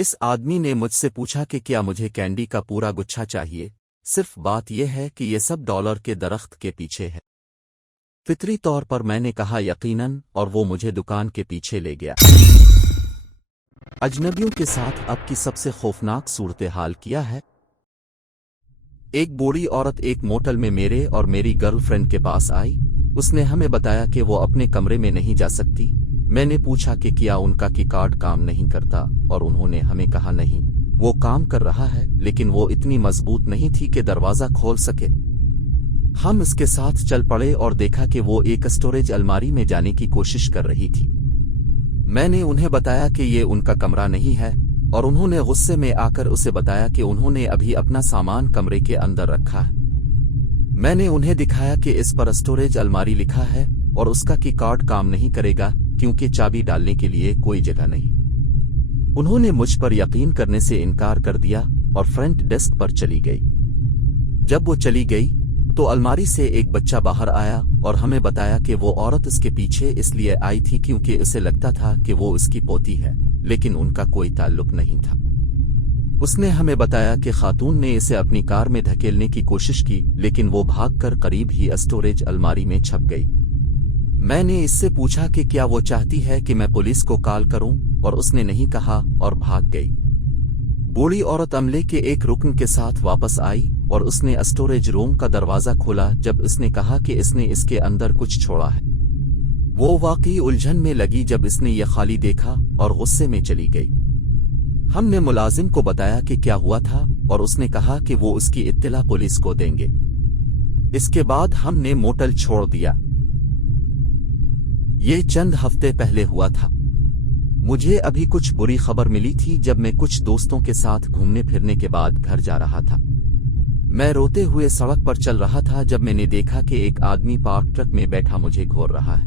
इस आदमी ने मुझसे पूछा कि क्या मुझे कैंडी का पूरा गुच्छा चाहिए। सिर्फ बात यह है कि ये सब डॉलर के दरख्त के पीछे है। फितरी तौर पर मैंने कहा यकीनन, और वो मुझे दुकान के पीछे ले गया। अजनबियों के साथ अब की सबसे खौफनाक सूरत हाल क्या है। एक बूढ़ी औरत एक मोटल में मेरे और मेरी गर्लफ्रेंड के पास आई। उसने हमें बताया कि वो अपने कमरे में नहीं जा सकती। मैंने पूछा कि क्या उनका की कार्ड काम नहीं करता, और उन्होंने हमें कहा नहीं, वो काम कर रहा है, लेकिन वो इतनी मजबूत नहीं थी कि दरवाजा खोल सके। हम इसके साथ चल पड़े और देखा कि वो एक स्टोरेज अलमारी में जाने की कोशिश कर रही थी। मैंने उन्हें बताया कि ये उनका कमरा नहीं है, और उन्होंने गुस्से में आकर उसे बताया कि उन्होंने अभी अपना सामान कमरे के अंदर रखा है। मैंने उन्हें दिखाया कि इस पर स्टोरेज अलमारी लिखा है और उसका की कार्ड काम नहीं करेगा क्योंकि चाबी डालने के लिए कोई जगह नहीं। उन्होंने मुझ पर यकीन करने से इनकार कर दिया और फ्रंट डेस्क पर चली गई। जब वो चली गई तो अलमारी से एक बच्चा बाहर आया और हमें बताया कि वो औरत इसके पीछे इसलिए आई थी क्योंकि उसे लगता था कि वो उसकी पोती है, लेकिन उनका कोई ताल्लुक नहीं था। उसने हमें बताया कि खातून ने इसे अपनी कार में धकेलने की कोशिश की, लेकिन वो भागकर करीब ही स्टोरेज अलमारी में छप गई। मैंने इससे पूछा कि क्या वो चाहती है कि मैं पुलिस को कॉल करूं, और उसने नहीं कहा और भाग गई। बूढ़ी औरत अमले के एक रुकन के साथ वापस आई और उसने स्टोरेज रूम का दरवाजा खोला जब उसने कहा कि इसने इसके अंदर कुछ छोड़ा है। वो वाकई उलझन में लगी जब इसने ये खाली देखा और गुस्से में चली गई। हमने मुलाजिम को बताया कि क्या हुआ था, और उसने कहा कि वो उसकी इत्तला पुलिस को देंगे। इसके बाद हमने मोटल छोड़ दिया। ये चंद हफ्ते पहले हुआ था। मुझे अभी कुछ बुरी खबर मिली थी जब मैं कुछ दोस्तों के साथ घूमने फिरने के बाद घर जा रहा था। मैं रोते हुए सड़क पर चल रहा था जब मैंने देखा कि एक आदमी पार्क ट्रक में बैठा मुझे घूर रहा है।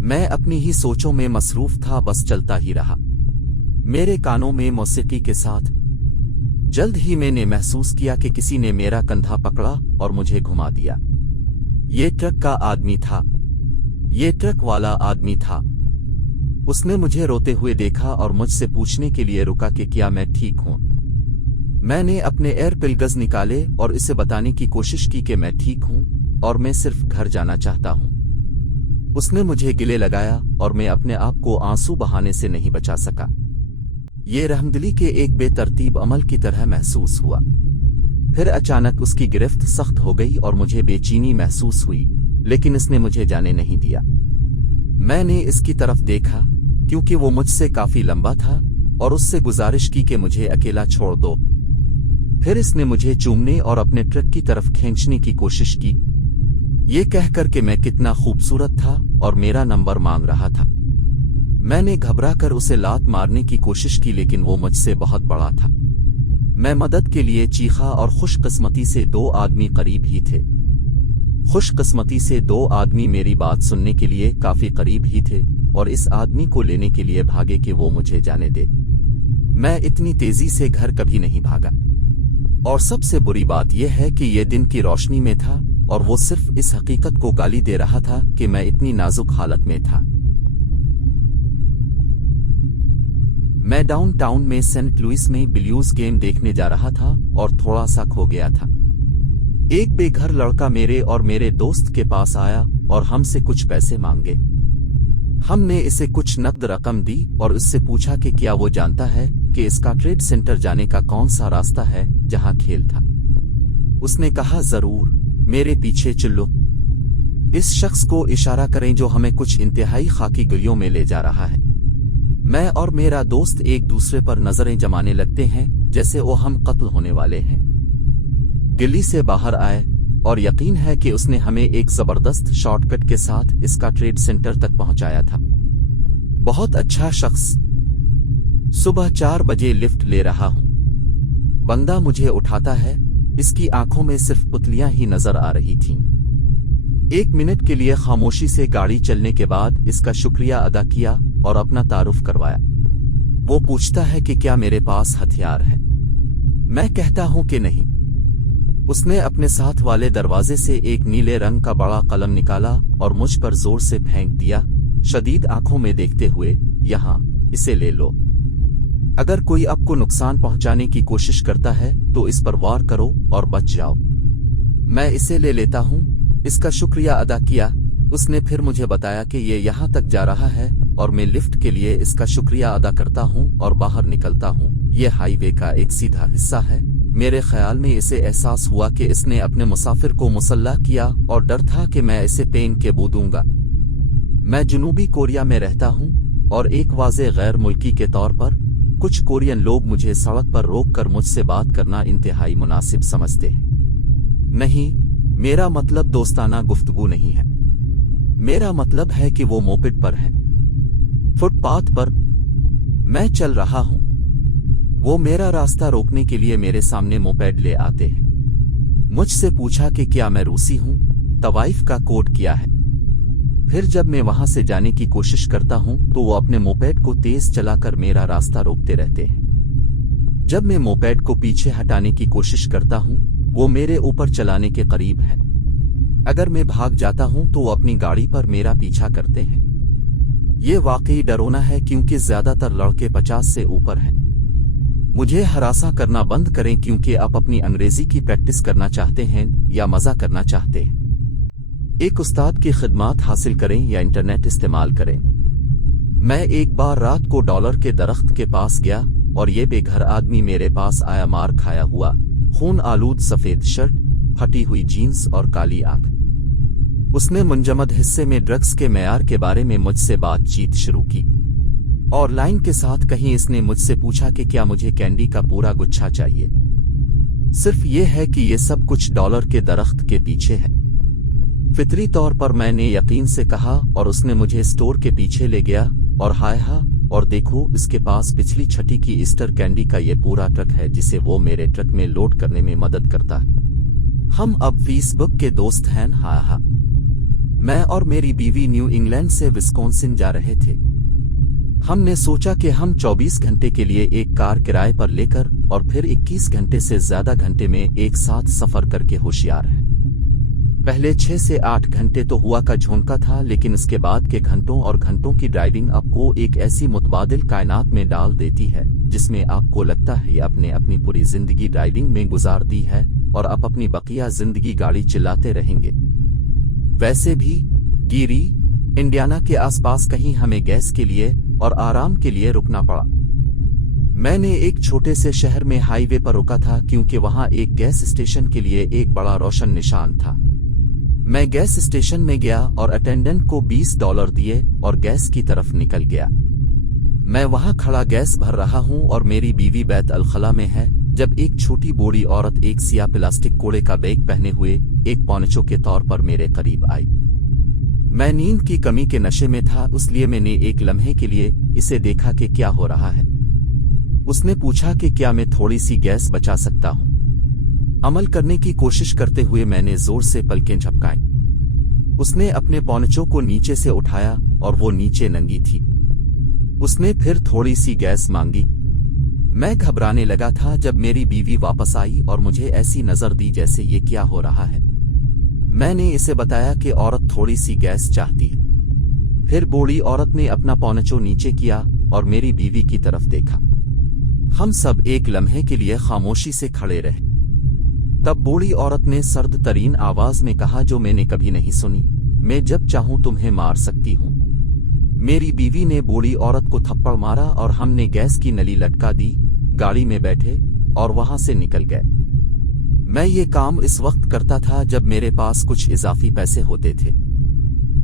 मैं अपनी ही सोचों में मसरूफ था, बस चलता ही रहा, मेरे कानों में मौसीकी के साथ। जल्द ही मैंने महसूस किया कि किसी ने मेरा कंधा पकड़ा और मुझे घुमा दिया। ये ट्रक का आदमी था। ये ट्रक वाला आदमी था। उसने मुझे रोते हुए देखा और मुझसे पूछने के लिए रुका कि क्या मैं ठीक हूं। मैंने अपने एयर पिलगज निकाले और इसे बताने की कोशिश की कि मैं ठीक हूं और मैं सिर्फ घर जाना चाहता हूं। उसने मुझे गिले लगाया और मैं अपने आप को आंसू बहाने से नहीं बचा सका। ये रहमदिली के एक बेतरतीब अमल की तरह महसूस हुआ। फिर अचानक उसकी गिरफ्त सख्त हो गई और मुझे बेचैनी महसूस हुई, लेकिन इसने मुझे जाने नहीं दिया। मैंने इसकी तरफ देखा क्योंकि वो मुझसे काफी लंबा था और उससे गुजारिश की कि मुझे अकेला छोड़ दो। फिर इसने मुझे चूमने और अपने ट्रक की तरफ खींचने की कोशिश की, ये कहकर कि मैं कितना खूबसूरत था और मेरा नंबर मांग रहा था। मैंने घबराकर उसे लात मारने की कोशिश की, लेकिन वो मुझसे बहुत बड़ा था। मैं मदद के लिए चीखा और खुशकिस्मती से 2 आदमी करीब ही थे। खुशकिस्मती से 2 आदमी मेरी बात सुनने के लिए काफी करीब ही थे और इस आदमी को लेने के लिए भागे कि वो मुझे जाने दे। मैं इतनी तेजी से घर कभी नहीं भागा। और सबसे बुरी बात यह है कि यह दिन की रोशनी में था और वो सिर्फ इस हकीकत को गाली दे रहा था कि मैं इतनी नाजुक हालत में था। मैं डाउनटाउन में सेंट लुइस में बिलियर्ड्स गेम देखने जा रहा था और थोड़ा सा खो गया था। एक बेघर लड़का मेरे और मेरे दोस्त के पास आया और हमसे कुछ पैसे मांगे। हमने इसे कुछ नकद रकम दी और उससे पूछा कि क्या वो जानता है कि इसका ट्रेड सेंटर जाने का कौन सा रास्ता है जहां खेल था। उसने कहा जरूर, मेरे पीछे चलो। इस शख्स को इशारा करें जो हमें कुछ इंतहाई खाकी गलियों में ले जा रहा है। मैं और मेरा दोस्त एक दूसरे पर नजरें जमाने लगते हैं जैसे वो हम कत्ल होने वाले हैं। गली से बाहर आए और यकीन है कि उसने हमें एक जबरदस्त शॉर्टकट के साथ इसका ट्रेड सेंटर तक पहुंचाया था। बहुत अच्छा शख्स। सुबह 4 बजे लिफ्ट ले रहा हूं। बंदा मुझे उठाता है। इसकी आंखों में सिर्फ पुतलियां ही नजर आ रही थीं। 1 मिनट के लिए खामोशी से गाड़ी चलने के बाद इसका शुक्रिया अदा किया और अपना तारुफ करवाया। वो पूछता है कि क्या मेरे पास हथियार है। मैं कहता हूं कि नहीं। उसने अपने साथ वाले दरवाजे से एक नीले रंग का बड़ा कलम निकाला और मुझ पर जोर से फेंक दिया, शदीद आंखों में देखते हुए, यहाँ, इसे ले लो। अगर कोई आपको नुकसान पहुंचाने की कोशिश करता है तो इस पर वार करो और बच जाओ। मैं इसे ले लेता हूं। इसका शुक्रिया अदा किया। उसने फिर मुझे बताया कि ये यहां तक जा रहा है और मैं लिफ्ट के लिए इसका शुक्रिया अदा करता हूं और बाहर निकलता हूं। ये हाईवे का एक सीधा हिस्सा है। मेरे ख्याल में इसे एहसास हुआ कि इसने अपने मुसाफिर को मुसल्लह किया और डर था कि मैं इसे पेन के बू दूंगा। मैं जनूबी कोरिया में रहता हूं और एक वाज़े गैर मुल्की के तौर पर कुछ कोरियन लोग मुझे सड़क पर रोककर मुझसे बात करना इंतहाई मुनासिब समझते हैं। नहीं, मेरा मतलब दोस्ताना गुफ्तगू नहीं है। मेरा मतलब है कि वो मोपेड पर हैं, फुटपाथ पर। मैं चल रहा हूं। वो मेरा रास्ता रोकने के लिए मेरे सामने मोपेड ले आते हैं। मुझसे पूछा कि क्या मैं रूसी हूं, तवाइफ का कोड क्या है। फिर जब मैं वहां से जाने की कोशिश करता हूं तो वो अपने मोपेड को तेज चलाकर मेरा रास्ता रोकते रहते हैं। जब मैं मोपेड को पीछे हटाने की कोशिश करता हूं वो मेरे ऊपर चलाने के करीब है। अगर मैं भाग जाता हूं तो वो अपनी गाड़ी पर मेरा पीछा करते हैं। ये वाकई डरावना है क्योंकि ज्यादातर लड़के 50 से ऊपर हैं। मुझे हरासा करना बंद करें क्योंकि आप अपनी अंग्रेजी की प्रैक्टिस करना चाहते हैं या मजा करना चाहते हैं। एक उस्ताद की खिदमत हासिल करें या इंटरनेट इस्तेमाल करें। मैं एक बार रात को डॉलर के दरख्त के पास गया और ये बेघर आदमी मेरे पास आया, मार खाया हुआ, खून आलूद सफेद शर्ट, फटी हुई जीन्स और काली आंख। उसने मुंजमद हिस्से में ड्रग्स के मेयार के बारे में मुझसे बातचीत शुरू की और लाइन के साथ कहीं इसने मुझसे पूछा कि क्या मुझे कैंडी का पूरा गुच्छा चाहिए। सिर्फ ये है कि ये सब कुछ डॉलर के दरख्त के पीछे है। फितरी तौर पर मैंने यकीन से कहा और उसने मुझे स्टोर के पीछे ले गया और हाय हा, और देखो इसके पास पिछली छठी की ईस्टर कैंडी का ये पूरा ट्रक है जिसे वो मेरे ट्रक में लोड करने में मदद करता है। हम अब फेसबुक के दोस्त हैं। हा हा। मैं और मेरी बीवी न्यू इंग्लैंड से विस्कॉन्सिन जा रहे थे। हमने सोचा कि हम 24 घंटे के लिए एक कार किराए पर लेकर और फिर 21 घंटे से ज्यादा घंटे में एक साथ सफर करके होशियार हैं। पहले 6 से 8 घंटे तो हुआ का झोंका था, लेकिन इसके बाद के घंटों और घंटों की ड्राइविंग आपको एक ऐसी मुतबादिल कायनात में डाल देती है जिसमें आपको लगता है ये अपने अपनी पूरी जिंदगी ड्राइविंग में गुजार दी है और आप अपनी बकिया जिंदगी गाड़ी चिल्लाते रहेंगे। वैसे भी गिरी, इंडियाना के आसपास कहीं हमें गैस के लिए और आराम के लिए रुकना पड़ा। मैंने एक छोटे से शहर में हाईवे पर रुका था क्योंकि वहां एक गैस स्टेशन के लिए एक बड़ा रोशन निशान था। मैं गैस स्टेशन में गया और अटेंडेंट को $20 दिए और गैस की तरफ निकल गया। मैं वहां खड़ा गैस भर रहा हूं और मेरी बीवी बैत अल खला में है जब एक छोटी बूढ़ी औरत एक सिया प्लास्टिक कोड़े का बैग पहने हुए एक पौनचो के तौर पर मेरे करीब आई। मैं नींद की कमी के नशे में था, इसलिए मैंने एक लम्हे के लिए इसे देखा कि क्या हो रहा है। उसने पूछा कि क्या मैं थोड़ी सी गैस बचा सकता हूं। अमल करने की कोशिश करते हुए मैंने जोर से पलकें झपकाई। उसने अपने पौनचो को नीचे से उठाया और वो नीचे नंगी थी। उसने फिर थोड़ी सी गैस मांगी। मैं घबराने लगा था जब मेरी बीवी वापस आई और मुझे ऐसी नजर दी जैसे ये क्या हो रहा है। मैंने इसे बताया कि औरत थोड़ी सी गैस चाहती है। फिर बूढ़ी औरत ने अपना पौनचो नीचे किया और मेरी बीवी की तरफ देखा। हम सब एक लम्हे के लिए खामोशी से खड़े रहे। तब बूढ़ी औरत ने सर्द तरीन आवाज में कहा जो मैंने कभी नहीं सुनी, मैं जब चाहूं तुम्हें मार सकती हूं। मेरी बीवी ने बूढ़ी औरत को थप्पड़ मारा और हमने गैस की नली लटका दी, गाड़ी में बैठे और वहां से निकल गए। मैं ये काम इस वक्त करता था जब मेरे पास कुछ इजाफी पैसे होते थे।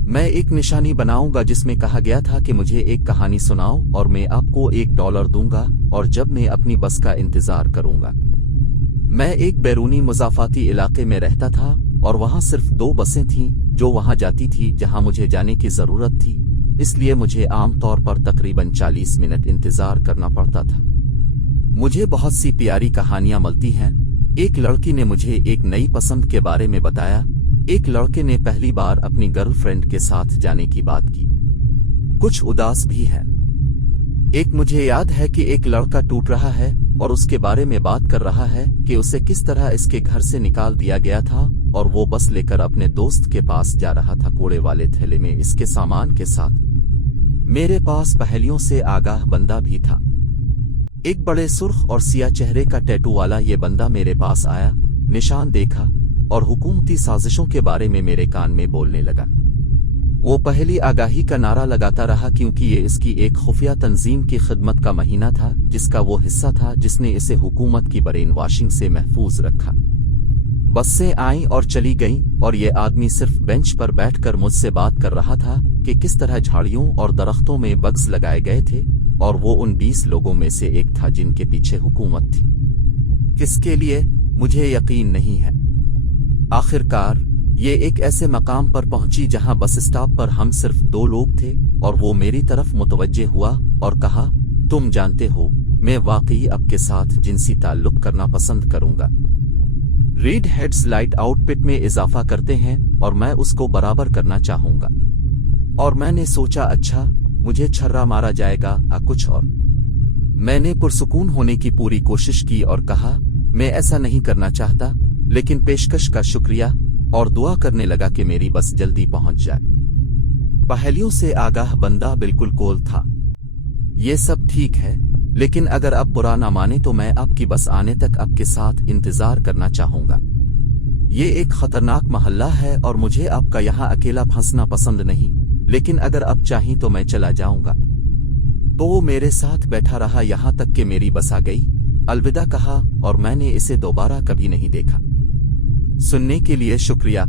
मैं एक निशानी बनाऊंगा जिसमें कहा गया था कि मुझे एक कहानी सुनाओ और मैं आपको $1 दूंगा और जब मैं अपनी बस का इंतजार करूंगा। मैं एक बैरूनी मुजाफाती इलाके में रहता था और वहां सिर्फ 2 बसें थीं जो वहां जाती थी जहां मुझे जाने की जरूरत थी, इसलिए मुझे आमतौर पर तकरीबन 40 मिनट इंतजार करना पड़ता था। मुझे बहुत सी प्यारी कहानियां मिलती हैं। एक लड़की ने मुझे एक नई पसंद के बारे में बताया। एक लड़के ने पहली बार अपनी गर्लफ्रेंड के साथ जाने की बात की। कुछ उदास भी है। एक मुझे याद है कि एक लड़का टूट रहा है और उसके बारे में बात कर रहा है कि उसे किस तरह इसके घर से निकाल दिया गया था और वो बस लेकर अपने दोस्त के पास जा रहा था, कूड़े वाले थैले में इसके सामान के साथ। मेरे पास पहेलियों से आगाह बंदा भी था। एक बड़े सुर्ख और सिया चेहरे का टैटू वाला ये बंदा मेरे पास आया, निशान देखा और हुकूमती साजिशों के बारे में मेरे कान में बोलने लगा। वो पहली आगाही का नारा लगाता रहा क्योंकि ये इसकी एक खुफिया तंजीम की खिदमत का महीना था जिसका वो हिस्सा था जिसने इसे हुकूमत की ब्रेन वॉशिंग से महफूज रखा। बसें आईं और चली गईं और ये आदमी सिर्फ बेंच पर बैठकर मुझसे बात कर रहा था कि किस तरह झाड़ियों और दरख्तों में बग्स लगाए गए थे और वो उन 20 लोगों में से एक था जिनके पीछे हुकूमत थी। किसके लिए, मुझे यकीन नहीं है। आखिरकार ये एक ऐसे मकाम पर पहुंची जहां बस स्टॉप पर हम सिर्फ 2 लोग थे और वो मेरी तरफ मुतवज्जे हुआ और कहा, तुम जानते हो मैं वाकई आपके साथ जिनसी ताल्लुक करना पसंद करूंगा। रेड हेड्स लाइट आउटफिट में इजाफा करते हैं और मैं उसको बराबर करना चाहूंगा। और मैंने सोचा अच्छा मुझे छर्रा मारा जाएगा कुछ और। मैंने पुरसुकून होने की पूरी कोशिश की और कहा मैं ऐसा नहीं करना चाहता, लेकिन पेशकश का शुक्रिया, और दुआ करने लगा कि मेरी बस जल्दी पहुंच जाए। पहेलियों से आगाह बंदा बिल्कुल कोल था। ये सब ठीक है, लेकिन अगर आप बुरा ना माने तो मैं आपकी बस आने तक आपके साथ इंतजार करना चाहूंगा। ये एक खतरनाक मोहल्ला है और मुझे आपका यहाँ अकेला फंसना पसंद नहीं, लेकिन अगर आप चाहें तो मैं चला जाऊंगा। तो वो मेरे साथ बैठा रहा यहाँ तक कि मेरी बस आ गई, अलविदा कहा और मैंने इसे दोबारा कभी नहीं देखा। सुनने के लिए शुक्रिया।